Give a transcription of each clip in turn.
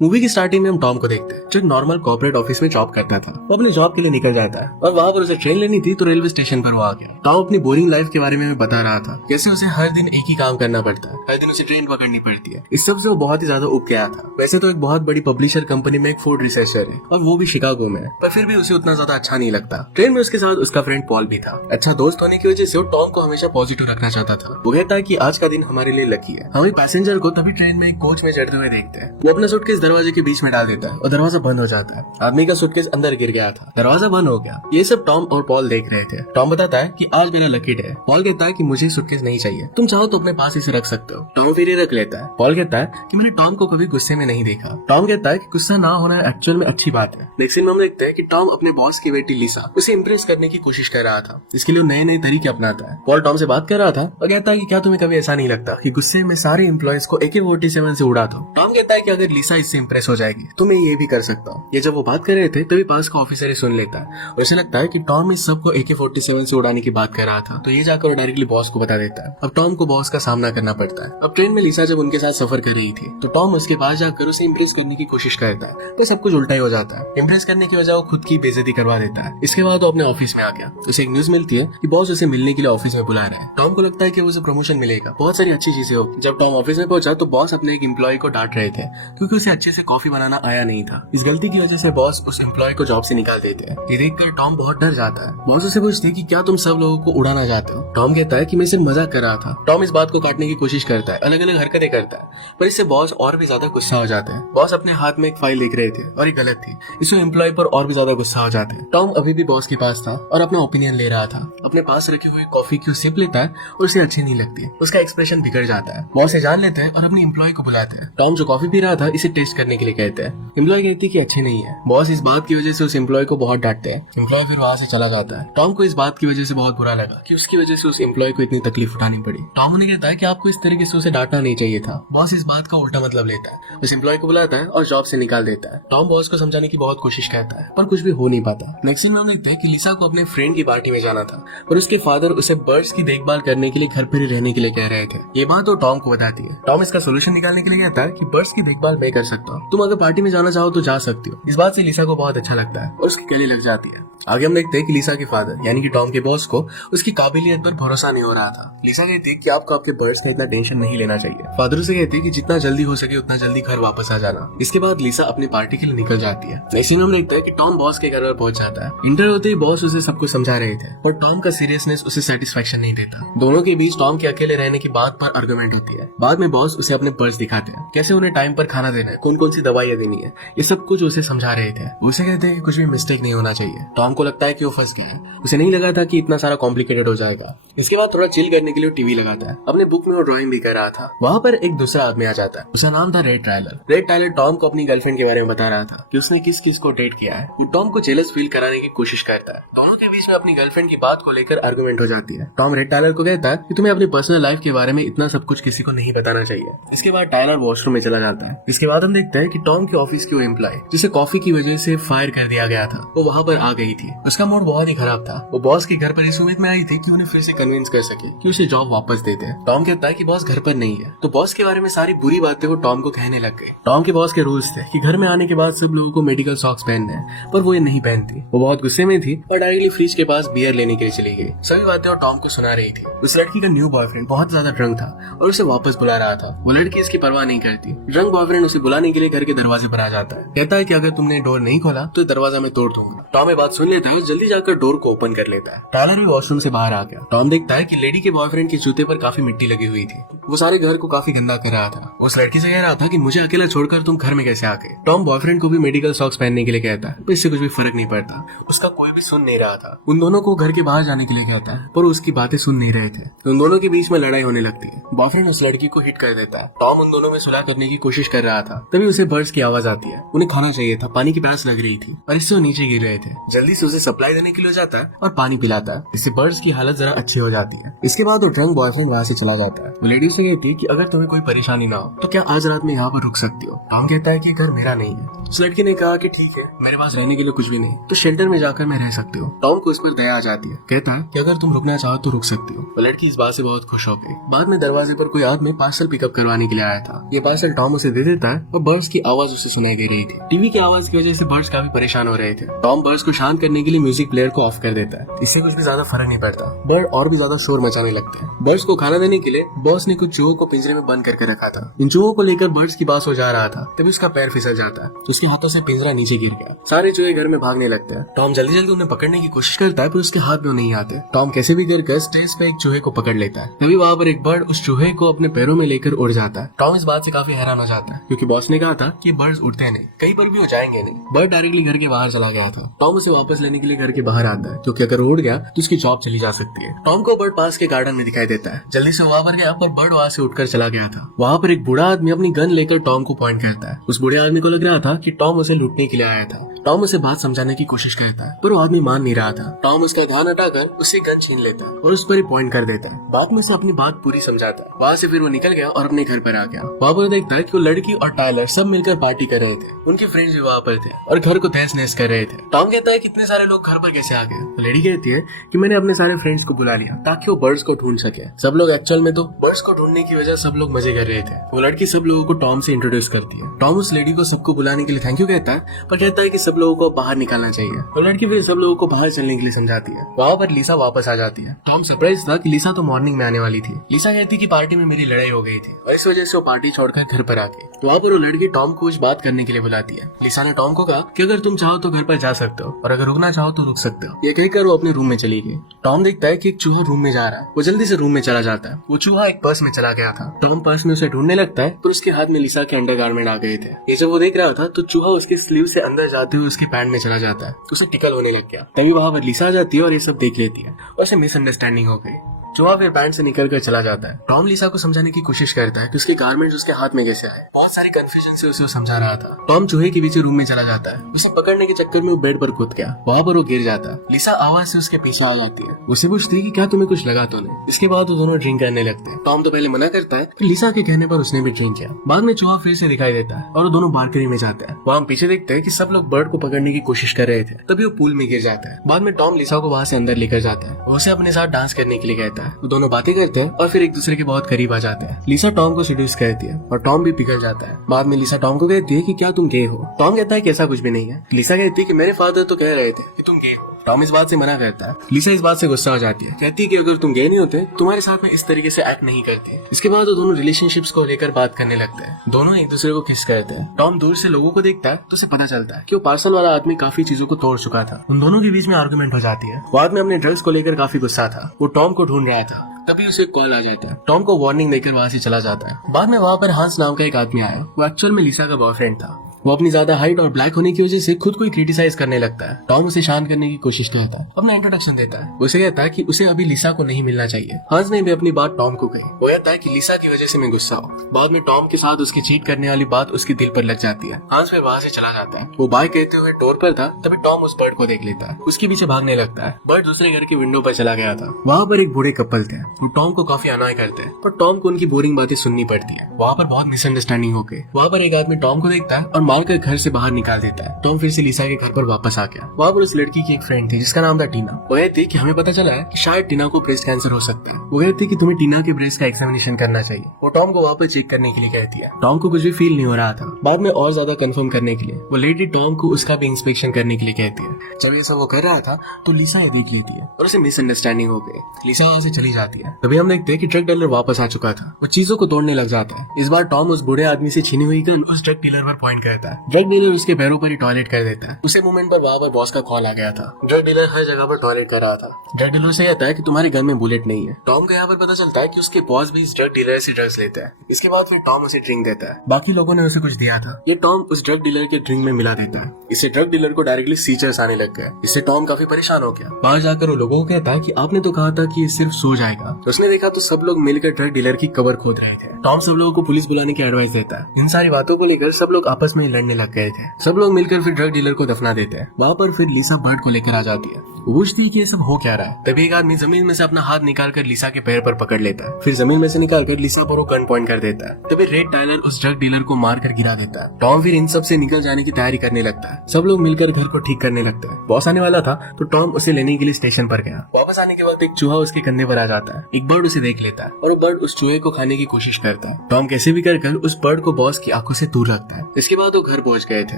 Movie की starting में हम टॉम को देखते हैं जो नॉर्मल कॉर्पोरेट ऑफिस में जॉब करता था। वो अपनी जॉब के लिए निकल जाता है और वहाँ पर उसे ट्रेन लेनी थी तो रेलवे स्टेशन पर वो आ गया। टॉम अपनी बोरिंग लाइफ के बारे में बता रहा था, कैसे उसे हर दिन एक ही काम करना पड़ता है, हर दिन उसे ट्रेन पकड़नी पड़ती है। इस सब से वो बहुत ही ज्यादा उब गया था। वैसे तो एक बहुत बड़ी पब्लिशर कंपनी में एक फूड रिसर्चर है और वो भी शिकागो में है, पर फिर भी उसे उतना ज्यादा अच्छा नहीं लगता। ट्रेन में उसके साथ उसका फ्रेंड पॉल भी था। अच्छा दोस्त होने की वजह से वो टॉम को हमेशा पॉजिटिव रखना चाहता था। वो कहता है कि आज का दिन हमारे लिए लकी है। हमें पैसेंजर को तभी ट्रेन में एक कोच में चढ़ते हुए देखते हैं। वो अपना सूटकेस दरवाजे के बीच में डाल देता है और दरवाजा बंद हो जाता है। आदमी का सूटकेस अंदर गिर गया था, दरवाजा बंद हो गया। ये सब टॉम और पॉल देख रहे थे। टॉम बताता है कि आज मेरा लकी डे है। पॉल कहता है कि मुझे सूटकेस नहीं चाहिए, तुम चाहो तो अपने पास इसे रख सकते हो। टॉम फिर ये रख लेता है। पॉल कहता है कि मैंने टॉम को कभी गुस्से में नहीं देखा। टॉम कहता है कि गुस्सा ना होना एक्चुअल में अच्छी बात है। नेक्स्ट सीन में हम देखते हैं कि टॉम अपने बॉस की बेटी लिसा उसे इम्प्रेस करने की कोशिश कर रहा था। इसके लिए नए नए तरीके अपनाता है। पॉल टॉम से बात कर रहा था और कहता है कि क्या तुम्हें कभी ऐसा नहीं लगता कि गुस्से में सारे एम्प्लॉयज को AK-47 से उड़ा दो। टॉम कहता है कि अगर लिसा इससे इम्प्रेस हो जाएगी तो मैं ये भी कर सकता हूँ। ये जब वो बात कर रहे थे तभी पास का ऑफिसर सुन लेता है और उसे लगता है कि टॉम इस सबको AK-47 से उड़ाने की बात कर रहा था, तो ये जाकर डायरेक्टली बॉस को बता देता है। अब टॉम को बॉस का सामना करना पड़ता है। अब ट्रेन में लिसा जब उनके साथ सफर कर रही थी तो टॉम उसके पास जाकर उसे इम्प्रेस करने की कोशिश करता है, तो सब कुछ उल्टा ही हो जाता है। इम्प्रेस करने की वजह वो खुद की बेइज्जती करवा देता है। इसके बाद वो अपने ऑफिस में आ गया। उसे एक न्यूज मिलती है कि बॉस उसे मिलने के लिए ऑफिस में बुला रहा है। टॉम को लगता है कि उसे प्रमोशन मिलेगा, बहुत सारी अच्छी चीजें होगी। जब टॉम ऑफिस में पहुंचा तो बॉस अपने एक एम्प्लॉय को डांट रहे थे क्योंकि उसे अच्छे से कॉफी बनाना आया नहीं था। इस गलती की वजह से बॉस उस एम्प्लॉय को जॉब से निकाल देते हैं। ये देखकर टॉम बहुत डर जाता है। बॉस उसे पूछती है कि क्या तुम सब लोगों को उड़ाना चाहते हो। टॉम कहता है कि मैं सिर्फ मजाक कर रहा था। टॉम इस बात को काटने की कोशिश करता है, अलग अलग हरकतें करता है, पर इससे बॉस और भी ज्यादा गुस्सा हो जाते हैं। बॉस अपने हाथ में एक फाइल लिख रहे थे और ये गलत थी। इससे एम्प्लॉय पर और भी ज्यादा गुस्सा हो जाते हैं। टॉम अभी भी बॉस के पास था और अपना ओपिनियन ले रहा था। अपने पास रखी हुई कॉफी की सिप लेता है और उसे अच्छी नहीं लगती। उसका एक्सप्रेशन बिगड़ जाता है। बॉस से जान लेते हैं और अपने एम्प्लॉय को बुलाते हैं। टॉम जो कॉफी पी रहा था इसे टेस्ट करने के लिए कहते हैं। एम्प्लॉय कहती है कि अच्छी नहीं है। बॉस इस बात की वजह से उस एम्प्लॉय को बहुत डांटते हैं। एम्प्लॉय फिर वहां से चला जाता है। टॉम को इस बात की वजह से बहुत बुरा लगा कि उसकी वजह से उस एम्प्लॉय को इतनी तकलीफ उठानी पड़ी। टॉम उन्हें कहता है कि आपको इस तरीके से उसे डांटना नहीं चाहिए था। बॉस इस बात का उल्टा मतलब लेता है, उस एम्प्लॉय को बुलाता है और जॉब से निकाल देता है। टॉम बॉस को समझाने की बहुत कोशिश करता है पर कुछ भी हो नहीं पाता। नेक्स्ट सीन में हम देखते हैं कि लिसा को अपने फ्रेंड की पार्टी में जाना था और उसके फादर उसे बर्ड्स की देखभाल करने के लिए घर पर ही रहने के लिए कह रहे थे। ये बात वो टॉम को बताती है। टॉम इसका सोल्यूशन निकालने के लिए कहता है कि बर्ड्स की देखभाल मैं कर सकता हूँ, तुम अगर पार्टी में जाना चाहो तो जा सकती हो। इस बात से लिसा को बहुत अच्छा लगता है और उसकी गले लग जाती है। आगे हम देखते हैं कि लिसा के फादर यानी कि टॉम के बॉस को उसकी काबिलियत पर भरोसा नहीं हो रहा था। लिसा कहती है कि आपको आपके बर्ड्स का इतना टेंशन नहीं लेना चाहिए। फादर से कहती है कि जितना जल्दी हो सके उतना जल्दी घर वापस आ जाना। इसके बाद लिसा अपनी पार्टी के लिए निकल जाती है। नेक्स्ट सीन में हम देखते हैं कि टॉम बॉस के घर पर पहुंच जाता है। इंटर होते ही बॉस उसे सब कुछ समझा रहे थे और टॉम का सीरियसनेस उसे सेटिस्फेक्शन नहीं देता। दोनों के बीच टॉम के अकेले रहने की बात पर आर्गुमेंट होती है। बाद में बॉस उसे अपने पर्स दिखाते हैं, कैसे उन्हें टाइम पर खाना देना है, कौन कौन सी दवाइयां देनी है, ये सब कुछ उसे समझा रहे थे। उसे कहते हैं कि कुछ भी मिस्टेक नहीं होना चाहिए। टॉम को लगता है कि वो फंस गया है। उसे नहीं लगा था कि इतना सारा कॉम्प्लिकेटेड हो जाएगा। इसके बाद थोड़ा चिल करने के लिए टीवी लगाता है। अपने बुक में वो ड्राइंग भी कर रहा था। वहाँ पर एक दूसरा आदमी आ जाता है। उसका नाम था red Tyler. Red Tyler Tom को अपनी गर्लफ्रेंड के बारे में बता रहा था कि उसने किस किस को डेट किया है। वो टॉम को जेलस फील कराने की कोशिश करता है। दोनों के बीच में अपनी गर्लफ्रेंड की बात को लेकर आर्गुमेंट हो जाती है। टॉम रेड टायलर को कहता है कि तुम्हें अपनी पर्सनल लाइफ के बारे में इतना सब कुछ किसी को नहीं बताना चाहिए। इसके बाद टायलर वॉशरूम में चला जाता है। इसके बाद हम देखते हैं कि टॉम के ऑफिस की वो एम्प्लॉय जिसे कॉफी की वजह से फायर कर दिया गया था वो वहाँ पर आ गई थी। उसका मूड बहुत ही खराब था। वो बॉस के घर पर इस उम्मीद में आई थी कि उन्हें फिर से कन्विंस कर सके कि उसे जॉब वापस दे दे। टॉम कहता है कि बॉस घर पर नहीं है, तो बॉस के बारे में सारी बुरी बातें वो टॉम को कहने लग गए। टॉम के बॉस के रूल्स थे कि घर में आने के बाद सब लोगों को मेडिकल सॉक्स पहनने हैं, पर वो ये नहीं पहनती। वो बहुत गुस्से में थी और डायरेक्टली फ्रिज के पास बियर लेने के लिए चली गई। सभी बातें वो टॉम को सुना रही थी। उस लड़की का न्यू बॉयफ्रेंड बहुत ज्यादा ड्रंक था और उसे वापस बुला रहा था। वो लड़की इसकी परवाह नहीं करती। ड्रंक बॉयफ्रेंड उसे बुलाने के लिए घर के दरवाजे पर आ जाता है। कहता है कि अगर तुमने डोर नहीं खोला तो दरवाजा मैं तोड़ दूंगा। टॉम ये बात सुन लेता है और जल्दी जाकर डोर को ओपन कर लेता है। टायलर भी वॉशरूम से बाहर आ गया। टॉम देखता है कि लेडी के बॉयफ्रेंड के जूते पर काफी मिट्टी लगी हुई थी। वो सारे घर को काफी गंदा कर रहा था। उस लड़की से कह रहा था कि मुझे अकेला छोड़कर तुम घर में कैसे आ गए। टॉम बॉयफ्रेंड को भी मेडिकल सॉक्स पहनने के लिए कहता है, पर इससे कुछ भी फर्क नहीं पड़ता। उसका कोई भी सुन नहीं रहा था। उन दोनों को घर के बाहर जाने के लिए कहता है पर उसकी बातें सुन नहीं रहे थे। उन दोनों के बीच में लड़ाई होने लगती है। बॉयफ्रेंड उस लड़की को हिट कर देता है। टॉम उन दोनों में सुलह करने की कोशिश कर रहा था, तभी उसे बर्ड्स की आवाज आती है। उन्हें खाना चाहिए था, पानी की प्यास लग रही थी और इससे वो नीचे गिर रहे थे। जल्दी से उसे सप्लाई देने के लिए जाता है और पानी पिलाता है। इससे बर्ड्स की हालत जरा अच्छी हो जाती है। इसके बाद वो ड्रंक बॉयफ्रेंड वहाँ से चला जाता है। वो लेडी से कहती है कि अगर तुम्हें कोई परेशानी ना हो तो क्या आज रात में यहाँ पर रुक सकती हो। टॉम कहता है कि घर मेरा नहीं है। उस लड़की ने कहा कि ठीक है, मेरे पास रहने के लिए कुछ भी नहीं, तो शेल्टर में जाकर मैं रह सकती हूँ। टॉम को उस पर दया आ जाती है। कहता है कि अगर तुम रुकना चाहो तो रुक सकती हो। वो लड़की इस बात से बहुत खुश हो गई। बाद में दरवाजे पर कोई आदमी पार्सल पिकअप करवाने के लिए आया था। ये पार्सल टॉम उसे दे देता है और बर्ड्स की आवाज उसे सुनाई दे रही थी। टीवी की आवाज की वजह से बर्ड्स काफी परेशान हो रहे थे। टॉम बर्ड्स को शांत करने के लिए म्यूजिक प्लेयर को ऑफ कर देता है। इससे कुछ भी ज्यादा फर्क नहीं पड़ता। बर्ड और भी ज्यादा शोर मचाने लगते हैं। बर्ड्स को खाना देने के लिए बॉस ने कुछ चूहों को पिंजरे में बंद करके रखा था। इन चूहों को लेकर बर्ड्स की पास हो जा रहा था, तभी उसका पैर फिसल जाता है। उसके हाथों से पिंजरा नीचे गिर गया। सारे चूहे घर में भागने लगते हैं। टॉम जल्दी जल्दी उन्हें पकड़ने की कोशिश करता है, पर उसके हाथ में नहीं आते। टॉम कैसे भी गिरकर स्टेज पे एक चूहे को पकड़ लेता है। तभी वहाँ पर एक बर्ड उस चूहे को अपने पैरों में लेकर उड़ जाता है। टॉम इस बात से काफी हैरान हो जाता है, क्योंकि बॉस ने कहा था कि बर्ड्स उड़ते नहीं, कहीं पर भी वो जाएंगे नहीं। बर्ड डायरेक्टली घर के बाहर चला गया था। टॉम उसे वापस लेने के लिए घर के बाहर आता है, क्योंकि अगर उड़ गया तो उसकी जॉब चली जा सकती है। टॉम को बर्ड पास के गार्डन में दिखाई देता है। जल्दी से वहाँ पर गया, पर बर्ड वहाँ से उठकर चला गया था। वहाँ पर एक बूढ़ा आदमी अपनी गन लेकर टॉम को पॉइंट करता है। उस बूढ़े आदमी को लग रहा था कि टॉम उसे लूटने के लिए आया था। टॉम उसे बात समझाने की कोशिश करता है, पर वो आदमी मान नहीं रहा था। टॉम उसका ध्यान हटाकर उससे गन छीन लेता है और उस पर पॉइंट कर देता है। बाद में उसे अपनी बात पूरी समझाता है। वहाँ से फिर वो निकल गया और अपने घर पर आ गया। वहाँ पर देखता है कि वो लड़की और टायलर सब मिलकर पार्टी कर रहे थे। उनके फ्रेंड्स भी वहाँ पर थे और घर को तहस नहस कर रहे थे। टॉम कहता है कितने सारे लोग घर पर कैसे आ गए। तो लेडी कहती है कि मैंने अपने सारे फ्रेंड्स को बुला लिया ताकि वो बर्ड्स को ढूंढ सके। सब लोग एक्चुअल में तो बर्ड्स को ढूंढने की वजह सब लोग मजे कर रहे थे। वो लड़की सब लोगों को टॉम से इंट्रोड्यूस करती है। टॉम उस लेडी को सबको बुलाने के लिए थैंक यू कहता है, पर कहता है कि सब लोगों को बाहर निकालना चाहिए। वो लड़की फिर सब लोगों को बाहर चलने के लिए समझाती है। वहाँ पर लिसा वापस आ जाती है। टॉम सरप्राइज था कि लिसा तो मॉर्निंग में आने वाली थी। लिसा कहती कि पार्टी में मेरी लड़ाई हो गई थी और इस वजह से वो पार्टी छोड़कर घर पर आ गई। वहाँ पर वो लड़की टॉम को कुछ बात करने के लिए बुलाती है। लिसा ने टॉम को कहा कि अगर तुम चाहो तो घर पर जा सकते हो और अगर रुकना चाहो तो रुक सकते हो। ये कहकर वो अपने रूम में चली गई। टॉम देखता है कि एक चूहा रूम में जा रहा है। वो जल्दी से रूम में चला जाता है। वो चूहा एक पर्स में चला गया था। टॉम पर्स में उसे ढूंढने लगता है, पर उसके हाथ में लिसा के अंडरगारमेंट आ गए थे। ये जब वो देख रहा था तो चूहा उसके स्लीव से अंदर जाते हुए उसके पैंट में चला जाता है। उसे टिकल होने लग गया। तभी वहाँ पर लिसा आ जाती है और ये सब देख लेती है और उसे मिसअंडरस्टैंडिंग हो गई। चूहा फिर पैंट से निकल कर चला जाता है। टॉम लिसा को समझाने की कोशिश करता है कि उसके गारमेंट्स उसके हाथ में कैसे आए। बहुत सारी कंफ्यूजन से उसे समझा रहा था। टॉम चूहे के पीछे रूम में चला जाता है। उसे पकड़ने के चक्कर में वो बेड पर कूद गया। वहाँ पर वो गिर जाता है। लिसा आवाज से उसके पीछे आ जाती है। उसे पूछती है कि क्या तुम्हें कुछ लगा तो नहीं। इसके बाद वो दोनों ड्रिंक करने लगते हैं। टॉम तो पहले मना करता है, फिर लिसा के कहने पर उसने भी ड्रिंक किया। बाद में चूहा फिर से दिखाई देता है और वो दोनों बालकनी में जाते हैं। वहाँ हम पीछे देखते हैं कि सब लोग बर्ड को पकड़ने की कोशिश कर रहे थे। तभी वो पूल में गिर जाता है। बाद में टॉम लिसा को वहाँ से अंदर लेकर जाता है। उसे अपने साथ डांस करने के लिए कहता है। वो दोनों बातें करते हैं और फिर एक दूसरे के बहुत करीब आ जाते हैं। लिसा टॉम को सीड्यूस करती है और टॉम भी पिघल जाता है। बाद में लिसा टॉम को कहती है कि क्या तुम गे हो। टॉम कहता है कि ऐसा कुछ भी नहीं है। लिसा कहती है कि मेरे फादर तो कह रहे थे कि तुम गे हो। टॉम इस बात से मना करता है। लिसा इस बात से गुस्सा हो जाती है। कहती है कि अगर तुम गे नहीं होते तुम्हारे साथ में इस तरीके से एक्ट नहीं करती। इसके बाद वो दोनों रिलेशनशिप्स को लेकर बात करने लगते हैं। दोनों एक दूसरे को किस करते हैं। टॉम दूर से लोगों को देखता है तो उसे पता चलता है कि वो पार्सल वाला आदमी काफी चीजों को तोड़ चुका था। उन दोनों के बीच में आर्गुमेंट हो जाती है। बाद में अपने ड्रग्स को लेकर काफी गुस्सा था। वो टॉम को ढूंढ रहा था। तभी उसे कॉल आ जाता है। टॉम को वार्निंग देकर वहाँ से चला जाता है। बाद में वहाँ पर हांस नाम का एक आदमी आया। वो एक्चुअल में लिसा का बॉयफ्रेंड था। वो अपनी ज्यादा हाइट और ब्लैक होने की वजह से खुद को ही क्रिटिसाइज करने लगता है। टॉम उसे शांत करने की कोशिश करता है। अपना इंट्रोडक्शन देता है। उसे कहता है कि उसे अभी लिसा को नहीं मिलना चाहिए। हांस ने भी अपनी बात टॉम को कही। वो कहता है कि लिसा की वजह से मैं गुस्सा हूँ। बाद में टॉम के साथ उसकी चीट करने वाली बात उसके दिल पर लग जाती है। हांस फिर वहाँ से चला जाता है। वो बाय कहते हुए डोर पर था, तभी टॉम उस बर्ड को देख लेता है। उसके पीछे भागने लगता है। बर्ड दूसरे घर की विंडो पर चला गया था। वहाँ पर एक बूढ़े कपल थे। वो टॉम को काफी अनाय करते हैं, पर टॉम को उनकी बोरिंग बातें सुननी पड़ती है। वहाँ पर बहुत मिसअंडरस्टैंडिंग हो गई। वहाँ पर एक आदमी टॉम को देखता है और मारकर घर से बाहर निकाल देता है। टॉम फिर से लिसा के घर पर वापस आ गया। वहाँ पर उस लड़की की एक फ्रेंड थी जिसका नाम था टीना। वो कहती कि हमें पता चला है कि शायद टीना को ब्रेस्ट कैंसर हो सकता है। वो कहती कि तुम्हें टीना के ब्रेस्ट का एग्जामिनेशन करना चाहिए। वो टॉम को वापस चेक करने के लिए कहती है। टॉम को कुछ भी फील नहीं हो रहा था। बाद में और ज्यादा कंफर्म करने के लिए वो लेडी टॉम को उसका भी इंस्पेक्शन करने के लिए कहती है। जब ये सब वो कर रहा था तो लिसा ये देख लेती है और उसे मिसअंडरस्टैंडिंग हो गई। लिसा यहाँ से चली जाती है। तभी हम देखते हैं कि ड्रग डीलर वापस आ चुका था। वो चीजों को तोड़ने लग जाता है। इस बार टॉम उस बूढ़े आदमी से छीनी हुई गन उस ड्रग डीलर पर पॉइंट करता है। ड्रग डीलर उसके पैरों पर ही टॉयलेट कर देता है। उसी मोमेंट पर वहाँ पर बॉस का कॉल आ गया था। ड्रग डीलर हर जगह पर टॉयलेट कर रहा था। ड्रग डीलर से कहता है कि तुम्हारे गन में बुलेट नहीं है। टॉम को यहाँ पर पता चलता है कि उसके बॉस भी इस ड्रग डीलर से ड्रग्स लेता है। इसके बाद फिर टॉम उसे ड्रिंक देता है। बाकी लोगों ने उसे कुछ दिया था। ये टॉम उस ड्रग डीलर के ड्रिंक में मिला देता है। इससे ड्रग डीलर को डायरेक्टली सीजर्स आने लग गए। इससे टॉम काफी परेशान हो गया। बाहर जाकर वो लोगों को कहता है कि आपने तो कहा था कि ये सिर्फ सो जाएगा। तो उसने देखा तो सब लोग मिलकर ड्रग डीलर की कबर खोद रहे थे। टॉम सब लोगों को पुलिस बुलाने की एडवाइस देता है। इन सारी बातों को लेकर सब लोग आपस में में लड़ने लग गए थे। सब लोग मिलकर फिर ड्रग डीलर को दफना देते हैं। वहाँ पर फिर लिसा बर्ड को लेकर आ जाती है। वो पूछती है कि ये सब हो क्या रहा है। तभी एक आदमी जमीन में से अपना हाथ निकालकर लिसा के पैर पर पकड़ लेता है। फिर जमीन में से निकालकर लिसा पर वो गन पॉइंट कर देता है। तभी रेड टाइलर उस ड्रग डीलर को मारकर गिरा देता है। टॉम फिर इन सब से निकल जाने की तैयारी करने लगता है। सब लोग मिलकर घर को ठीक करने लगता है। बॉस आने वाला था तो टॉम उसे लेने के लिए स्टेशन पर गया। वापस आने के वक्त एक चूहा उसके कंधे पर आ जाता है। एक बर्ड उसे देख लेता है और वो बर्ड उस चूहे को खाने की कोशिश करता है। टॉम कैसे भी कर उस बर्ड को बॉस की आंखों से दूर रखता है। इसके बाद वो घर पहुंच गए थे।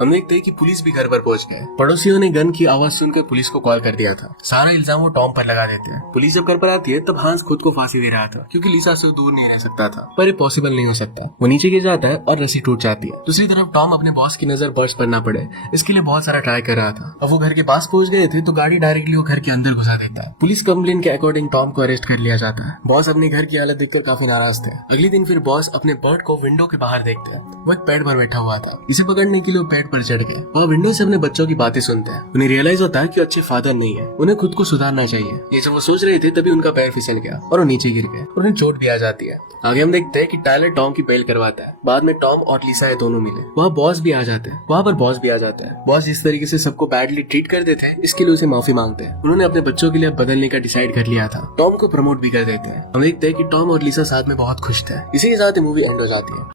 हम देखते हैं कि पुलिस भी घर पर पहुंच गए। पड़ोसियों ने गन की आवाज सुनकर पुलिस को कॉल कर दिया था। सारा इल्जाम वो टॉम पर लगा देते हैं। पुलिस जब घर पर आती है तब हांस खुद को फांसी दे रहा था क्योंकि लिसा से दूर नहीं रह सकता था, पर ये पॉसिबल नहीं हो सकता। वो नीचे गिर जाता है और रस्सी टूट जाती है। दूसरी तरफ टॉम अपने बॉस की नजर बर्ड्स पर ना पड़े इसके लिए बहुत सारा ट्राई कर रहा था। अब वो घर के पास पहुंच गए थे तो गाड़ी डायरेक्टली वो घर के अंदर घुसा देता है। पुलिस कंप्लेन के अकॉर्डिंग टॉम को अरेस्ट कर लिया जाता है। बॉस अपने घर की हालत देखकर काफी नाराज थे। अगले दिन फिर बॉस अपने बर्ड को विंडो के बाहर देखते हैं। वो एक पेड़ पर बैठा हुआ था। इसे पकड़ने के लिए वो पेड़ पर चढ़ गए। वह विंडो से अपने बच्चों की बातें सुनते हैं। उन्हें रियलाइज होता है कि अच्छे फादर नहीं है, उन्हें खुद को सुधारना चाहिए। ये जब वो सोच रहे थे तभी उनका पैर फिसल गया और वो नीचे गिर गए और उन्हें चोट भी आ जाती है। आगे हम देखते हैं कि टायलर टॉम की बेल करवाता है। बाद में टॉम और लिसा ये दोनों मिले। वहाँ बॉस भी आ जाते हैं। वहाँ पर बॉस भी आ जाता है। बॉस जिस तरीके से सबको बैडली ट्रीट कर देते हैं इसके लिए उसे माफी मांगते हैं। उन्होंने अपने बच्चों के लिए बदलने का डिसाइड कर लिया था। टॉम को प्रमोट भी कर देते हैं। हम देखते हैं कि टॉम और लिसा साथ में बहुत खुश थे। इसी के साथ मूवी एंड हो जाती है।